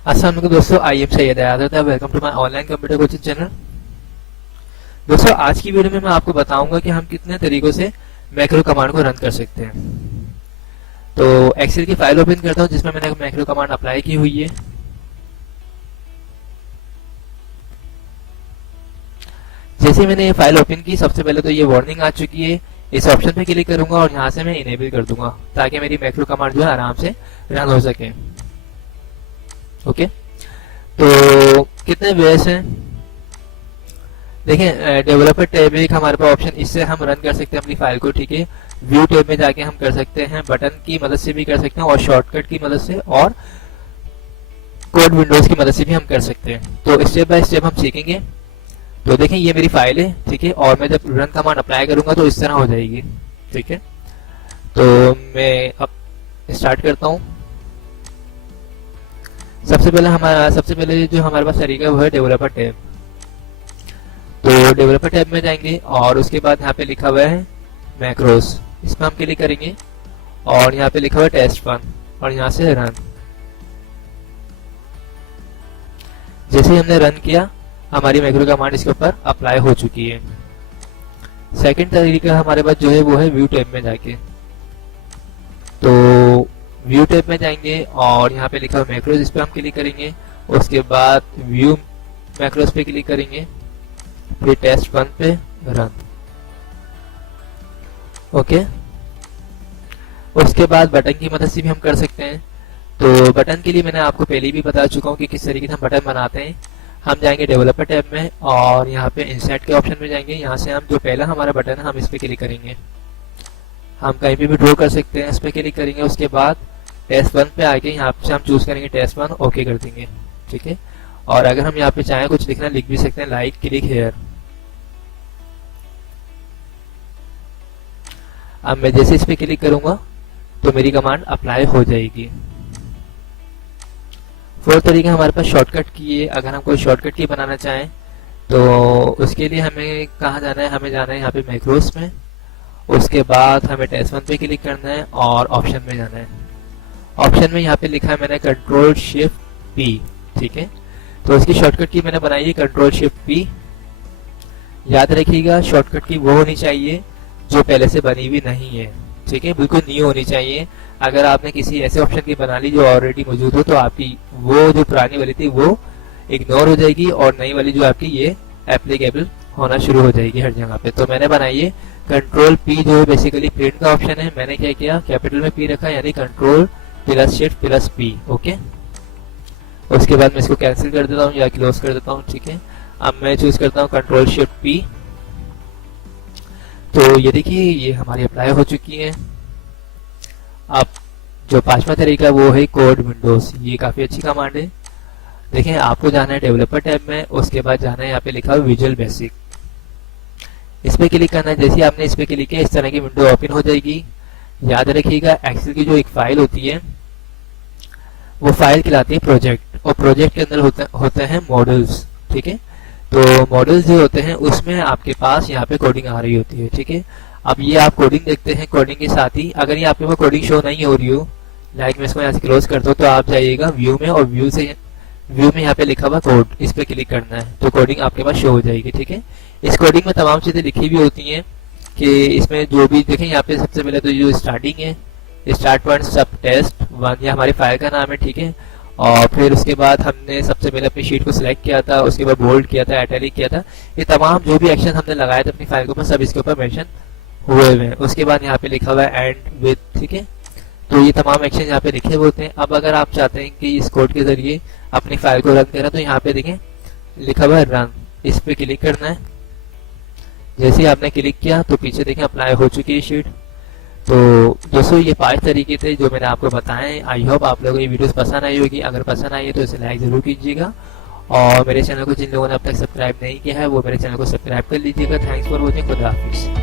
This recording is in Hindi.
अस्सलाम वालेकुम दोस्तों, आई am Syed Ayat, welcome to my online computer coaching channel. दोस्तों, आज की वीडियो में मैं आपको बताऊंगा कि हम कितने तरीकों से मैक्रो कमांड को रन कर सकते हैं। तो एक्सेल की फाइल ओपन करता हूं जिसमें मैंने मैक्रो कमांड अप्लाई की हुई है। जैसे मैंने ये फाइल ओपन की, सबसे पहले तो ये वार्निंग आ चुकी है। इस ऑप्शन पे क्लिक करूंगा और यहाँ से मैं इनेबल कर दूंगा ताकि मेरी मैक्रो कमांड जो है आराम से रन हो सके। ओके, तो कितने वेस हैं देखें। डेवलपर टैब एक हमारे पास ऑप्शन, इससे हम रन कर सकते हैं अपनी फाइल को। ठीक है, व्यू टैब में जाके हम कर सकते हैं, बटन की मदद से भी कर सकते हैं और शॉर्टकट की मदद से और कोड विंडोज की मदद से भी हम कर सकते हैं। तो स्टेप बाय स्टेप हम सीखेंगे। तो देखें, ये मेरी फाइल है। ठीक है, और मैं जब रन कमांड अप्लाई करूंगा तो इस तरह हो जाएगी। ठीक है, तो मैं अब स्टार्ट करता हूँ। सबसे पहले जो हमारे पास तरीका है वो है डेवलपर टैब। तो डेवलपर टैब में जाएंगे और उसके बाद यहाँ पे लिखा हुआ है मैक्रोस, इस पर हम क्लिक करेंगे और यहाँ पे लिखा हुआ है टेस्ट वन और यहाँ से रन। जैसे ही हमने रन किया, हमारी मैक्रो कमांड इसके ऊपर अप्लाई हो चुकी है। सेकंड तरीका हमारे पास जो है वो है व्यू टैब में जाके। तो व्यू टैब में जाएंगे और यहाँ पे लिखा हुआ मैक्रोस, इस पे हम क्लिक करेंगे। उसके बाद व्यू मैक्रोस पे क्लिक करेंगे, फिर टेस्ट वन पे रन। ओके, उसके बाद बटन की मदद से भी हम कर सकते हैं। तो बटन के लिए मैंने आपको पहले भी बता चुका हूँ कि किस तरीके से हम बटन बनाते हैं। हम जाएंगे डेवलपर टैब में और यहाँ पे इंसर्ट के ऑप्शन में जाएंगे। यहाँ से हम जो पहला हमारा बटन है हम इस पे क्लिक करेंगे। हम कहीं पे भी ड्रॉ कर सकते हैं, इस पे क्लिक करेंगे। उसके बाद टेस्ट वन पे आके यहाँ से हम चूज करेंगे टेस्ट वन, ओके कर देंगे। ठीक है, और अगर हम यहाँ पे चाहें कुछ लिखना लिख भी सकते हैं, लाइक क्लिक हेयर। अब मैं जैसे इस पे क्लिक करूंगा तो मेरी कमांड अप्लाई हो जाएगी। फोर्थ तरीका हमारे पास शॉर्टकट की है। अगर हम कोई शॉर्टकट की बनाना चाहें तो उसके लिए हमें कहाँ जाना है, हमें जाना है यहाँ पे मैक्रोस में। उसके बाद हमें टेस्ट वन पे क्लिक करना है और ऑप्शन में जाना है। ऑप्शन में यहाँ पे लिखा है मैंने कंट्रोल शिफ्ट पी। ठीक है, तो इसकी शॉर्टकट की मैंने बनाई है कंट्रोल शिफ्ट पी। याद रखिएगा, शॉर्टकट की वो होनी चाहिए जो पहले से बनी हुई नहीं है। ठीक है, बिल्कुल न्यू होनी चाहिए। अगर आपने किसी ऐसे ऑप्शन की बना ली जो ऑलरेडी मौजूद हो तो आपकी वो जो पुरानी वाली थी वो इग्नोर हो जाएगी और नई वाली जो आपकी ये एप्लीकेबल होना शुरू हो जाएगी हर जगह पे। तो मैंने बनाई है कंट्रोल पी, जो है बेसिकली प्रिंट का ऑप्शन है। मैंने क्या किया, कैपिटल में पी रखा, यानी control plus shift plus P. Okay, उसके बाद मैं इसको कैंसिल कर देता हूँ या क्लोज कर देता हूँ। ठीक है, अब मैं चूज करता हूँ कंट्रोल शिफ्ट पी। तो ये देखिए, ये हमारी अप्लाई हो चुकी है। अब जो पांचवा तरीका वो है कोड विंडोज। ये काफी अच्छी कमांड है। देखें, आपको जाना है डेवलपर टैब में, उसके बाद जाना है यहाँ पे लिखा हुआ विजुअल बेसिक, इस पे क्लिक करना है। जैसे ही आपने इस पे क्लिक किया, इस तरह की विंडो ओपन हो जाएगी। याद रखिएगा, एक्सेल की जो एक फाइल होती है वो फाइल कहलाती है प्रोजेक्ट, और प्रोजेक्ट के अंदर होते हैं मॉडल्स। ठीक है, तो मॉडल्स जो होते हैं उसमें आपके पास यहाँ पे कोडिंग आ रही होती है। ठीक है, अब ये आप कोडिंग देखते हैं। कोडिंग के साथ ही अगर ये आपके पास कोडिंग शो नहीं हो रही हो, लाइक मैं इसको यहाँ से क्लोज करता हूँ, तो आप जाइएगा व्यू में और व्यू में यहाँ पे लिखा हुआ कोड, इस पे क्लिक करना है तो कोडिंग आपके पास शो हो जाएगी। ठीक है, इस कोडिंग में तमाम चीजें लिखी भी होती हैं कि इसमें जो भी देखें, यहाँ पे सबसे पहले तो जो स्टार्टिंग है, स्टार्ट पॉइंट सब टेस्ट वन, ये हमारी फाइल का नाम है। ठीक है, और फिर उसके बाद हमने सबसे पहले अपनी शीट को सिलेक्ट किया था, उसके बाद बोल्ड किया था, इटैलिक किया था। ये तमाम जो भी एक्शन हमने लगाए थे अपनी फाइल के ऊपर, सब इसके ऊपर मेंशन हुए हुए हैं। उसके बाद यहाँ पे लिखा हुआ है एंड विद। ठीक है, तो ये तमाम एक्शन यहाँ पे लिखे हुए होते हैं। अब अगर आप चाहते हैं कि इस कोड के जरिए अपनी फाइल को रन करें, तो यहाँ पे देखें लिखा हुआ है रन, इस पे क्लिक करना है। जैसे ही आपने क्लिक किया तो पीछे देखें अप्लाई हो चुकी है शीट। तो दोस्तों, ये 5 तरीके थे जो मैंने आपको बताए। आई होप आप लोगों को ये वीडियोस पसंद आई होगी। अगर पसंद आई है तो इसे लाइक जरूर कीजिएगा और मेरे चैनल को जिन लोगों ने अब तक सब्सक्राइब नहीं किया है वो मेरे चैनल को सब्सक्राइब कर लीजिएगा। Thanks for watching. खुदा हाफिज़।